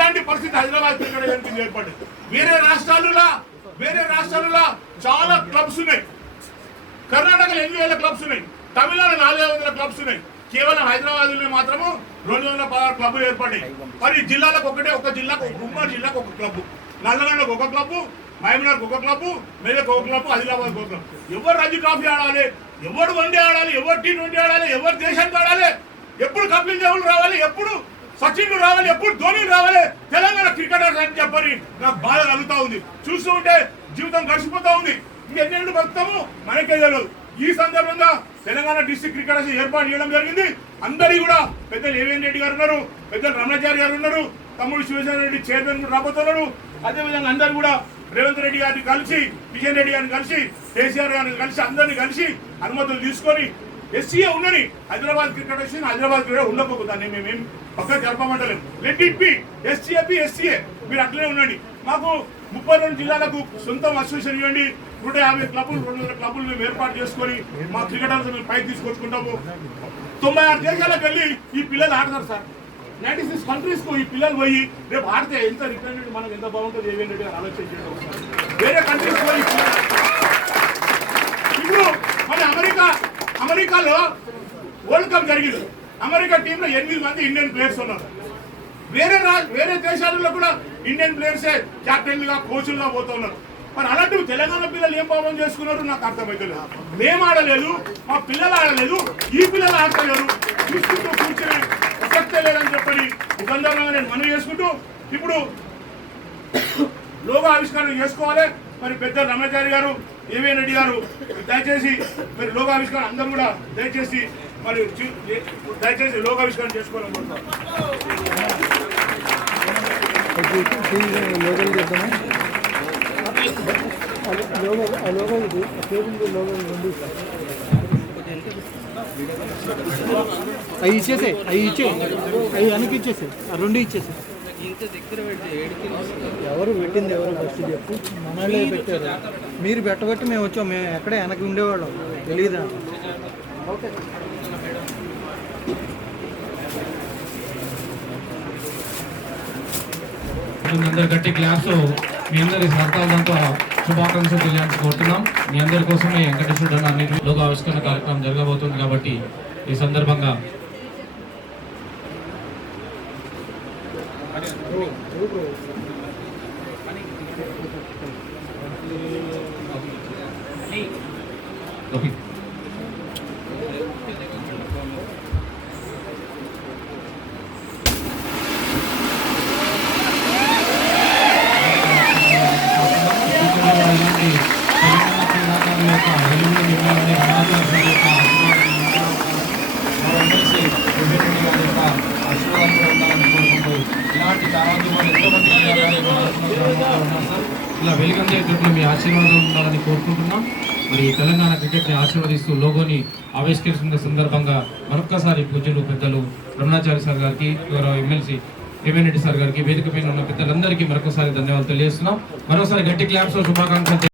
ఇలాంటి పరిస్థితి హైదరాబాద్ క్రికెట్ ఏర్పడింది. వేరే రాష్ట్రాలలో చాలా క్లబ్స్ ఉన్నాయి. కర్ణాటకలో 8,000 క్లబ్స్ ఉన్నాయి, తమిళనాడు 400 క్లబ్స్ ఉన్నాయి. కేవలం హైదరాబాద్ లో మాత్రము 216 క్లబ్లు ఏర్పడ్డాయి. మరి జిల్లాలకు ఒక జిల్లాకు ఉమ్మడి జిల్లాకు ఒక క్లబ్, నల్లగొండకు ఒక క్లబ్, మహబూబ్నగర్కు ఒక క్లబ్, మెదక్ ఒక క్లబ్, ఆదిలాబాద్ ఒక క్లబ్. ఎవరు రంజీ ట్రోఫీ ఆడాలి, ఎవరు వన్డే ఆడాలి, ఎవరు T20 ఆడాలి, ఎవరు దేశానికి ఆడాలి, ఎప్పుడు కపిల్ దేవులు రావాలి, ఎప్పుడు సచిన్ రావాలి, ఎప్పుడు ధోని రావాలి, తెలంగాణ క్రికెటర్స్ అని చెప్పని నాకు బాధ కలుగుతా ఉంది. చూస్తూ ఉంటే జీవితం గడిచిపోతా ఉంది. ఇంకెన్నేళ్ళు బతుకుతాము మనకే తెలియదు. ఈ సందర్భంగా తెలంగాణ డిస్ట్రిక్ట్ క్రికెటర్స్ ఏర్పాటు చేయడం జరిగింది. అందరి కూడా పెద్దలు ఏవిఎన్ రెడ్డి గారు ఉన్నారు, పెద్దలు రమణాచారి గారు ఉన్నారు, తమ్ముడు శివసేన రెడ్డి చైర్మన్ కూడా రాబోతున్నాడు. అదేవిధంగా అందరూ కూడా రేవంత్ రెడ్డి గారిని కలిసి, కిషన్ రెడ్డి గారిని కలిసి, కేసీఆర్ గారిని కలిసి, అందరినీ కలిసి అనుమతులు తీసుకొని SCA ఉన్నది. హైదరాబాద్ క్రికెట్ వచ్చి హైదరాబాద్ క్రికెట్ ఉండకపోతాను మేమేం పక్క జరపమంటలేము. లెట్ ఇట్ బి SCA మీరు అట్లనే ఉండండి. మాకు 32 జిల్లాలకు సొంతం అసోసియేషన్ ఇవ్వండి. 150 క్లబ్లు 200 క్లబ్లు మేము ఏర్పాటు చేసుకొని మా క్రికెటర్స్ మేము పైకి తీసుకొచ్చుకుంటాము. 96 దేశాలకు వెళ్ళి ఈ పిల్లలు ఆడతారు సార్. 96 కంట్రీస్ కు ఈ పిల్లలు పోయి రేపు ఆడితే ఎంత రిటర్న్ మనకు ఎంత బాగుంటుంది ఏవిఎన్ రెడ్డి గారు ఆలోచన చేయడం. వేరే కంట్రీస్ పోయి ఇప్పుడు మన అమెరికాలో వరల్డ్ కప్ జరిగింది. అమెరికా టీంలో 8 మంది ఇండియన్ ప్లేయర్స్ ఉన్నారు. వేరే దేశాలలో కూడా ఇండియన్ ప్లేయర్సే కెప్టెన్లుగా కోచ్లుగా పోతున్నారు. మరి అలాంటివి తెలంగాణ పిల్లలు ఏం పాపం చేసుకున్నారు నాకు అర్థమవుతలేదు. మేము ఆడలేదు, మా పిల్లలు ఆడలేదు, ఈ పిల్లలు ఆడతలేరు. చూసుకుంటూ కూర్చొని ప్రసక్తే లేదని చెప్పని ఈ సందర్భంగా నేను మనవి చేసుకుంటూ ఇప్పుడు లోగో ఆవిష్కరణ చేసుకోవాలి. మరి పెద్ద రమణాచారి గారు, ఏవిఎన్ రెడ్డి గారు దయచేసి మరి లోగో ఆవిష్కరణ అందరూ కూడా దయచేసి లోగో ఆవిష్కరణ చేసుకోవాలని కోరుతాను. అవి ఇచ్చేసే అవి వెనక్కి ఇచ్చేసే ఆ 2 ఇచ్చేసే. ఎవరు పెట్టింది ఎవరు ఫస్ట్ చెప్పు. మనలే పెట్టారు, మీరు పెట్టబట్టి మేము వచ్చాం. మేము ఎక్కడ వెనక్కి ఉండేవాళ్ళం తెలియదా? అందరు గట్టి క్లాస్ మీ అందరి సర్తాలతో శుభాకాంక్షలు తెలియాల్సుకుంటున్నాం. మీ అందరి కోసమే వెంకటేశ్వర అన్నింటి లోగో ఆవిష్కరణ కార్యక్రమం జరగబోతుంది. కాబట్టి ఈ సందర్భంగా ఇలా వెలుగందే ఎదుటి మీ ఆశీర్వాదం ఉండాలని కోరుకుంటున్నాం. మరి తెలంగాణ క్రికెట్ని ఆశీర్వదిస్తూ లోగోని ఆవిష్కరిస్తున్న సందర్భంగా మరొక్కసారి పూజ్యులు పెద్దలు రమణాచారి సార్ గారికి, గౌరవ ఎమ్మెల్సీ ఏవిఎన్ రెడ్డి సార్ గారికి, వేదిక పైన ఉన్న పెద్దలందరికీ మరొకసారి ధన్యవాదాలు తెలియజేస్తున్నాం. మరోసారి గట్టి క్లాప్స్ శుభాకాంక్షలు.